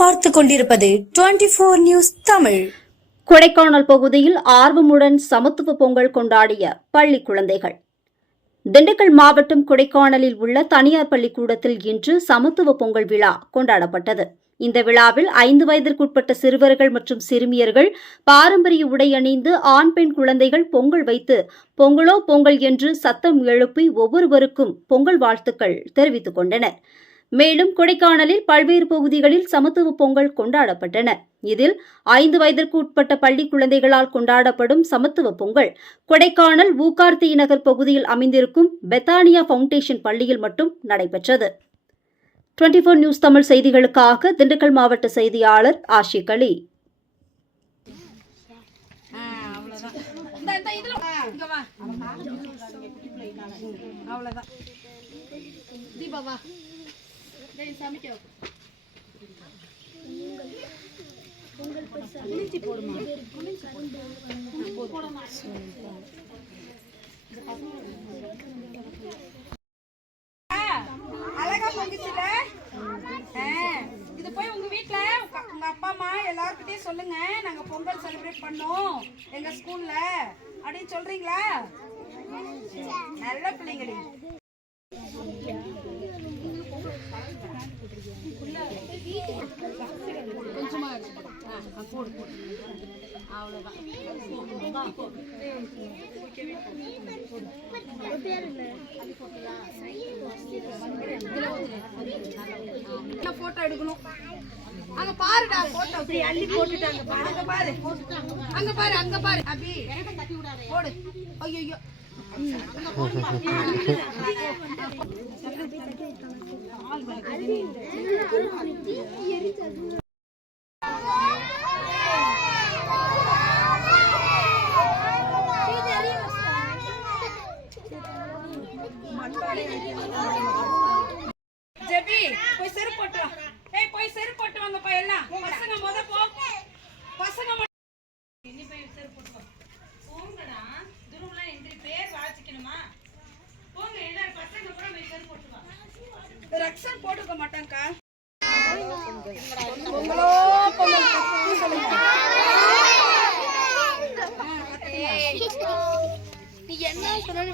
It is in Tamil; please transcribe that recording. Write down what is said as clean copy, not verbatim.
பார்த்துக் கொண்டிருப்பது 24 நியூஸ் தமிழ். கொடைக்கானல் பகுதியில் ஆர்வமுடன் சமத்துவ பொங்கல் கொண்டாடிய பள்ளி குழந்தைகள். திண்டுக்கல் மாவட்டம் கொடைக்கானலில் உள்ள தனியார் பள்ளிக்கூடத்தில் இன்று சமத்துவ பொங்கல் விழா கொண்டாடப்பட்டது. இந்த விழாவில் 5 வயதிற்குட்பட்ட சிறுவர்கள் மற்றும் சிறுமியர்கள் பாரம்பரிய உடை அணிந்து ஆண் பெண் குழந்தைகள் பொங்கல் வைத்து பொங்கலோ பொங்கல் என்று சத்தம் எழுப்பி ஒவ்வொருவருக்கும் பொங்கல் வாழ்த்துக்கள் தெரிவித்துக் கொண்டனர். மேலும் கொடைக்கானலில் பல்வேறு பகுதிகளில் சமத்துவ பொங்கல் கொண்டாடப்பட்டன. இதில் 5 வயதிற்கு உட்பட்ட பள்ளி குழந்தைகளால் கொண்டாடப்படும் சமத்துவ பொங்கல் கொடைக்கானல் ஊகார்த்தி நகர் பகுதியில் அமைந்திருக்கும் பெத்தானியா ஃபவுண்டேஷன் பள்ளியில் மட்டும் நடைபெற்றது. 24 நியூஸ் தமிழ் செய்திகளுக்காக திண்டுக்கல் மாவட்ட செய்தியாளர் ஆஷிக் அலி. அழகா பொங்கிச்சுல. இது போய் உங்க வீட்டுல உங்க அப்பா அம்மா எல்லார்கிட்டயும் சொல்லுங்க, நாங்க பொங்கல் செலிப்ரேட் பண்ணோம் எங்க ஸ்கூல்ல அப்படின்னு சொல்றீங்களா? நல்ல பிள்ளைங்களே. கொஞ்சமா போடு அவ்வளவுதான். போட்டோ எடுக்கணும். அங்க பாருடா, போட்டோ அள்ளி போட்டுட்டாங்க. அங்க பாரு, அங்க பாரு, அங்க பாரு. அபி போடு. ஐயோ ஜெபி போய் செரு போட்டு வா. ஏய் போய் செரு போட்டு வாங்கப்பா எல்லாம். பசங்க முத போ. பசங்க இன்னி போய் செரு போட்டு வா. போங்கடா. துருவல என்ட்ரி பேர் வாசிக்கணுமா? போங்க எல்லாரும் பசங்க கூட போய் செரு போட்டு வா. ரக்ஷன் போட்டுக்க மாட்டாங்கக்கா. பொங்கலோ பொங்கல் சொல்லுங்க. நீ என்ன சொல்ற?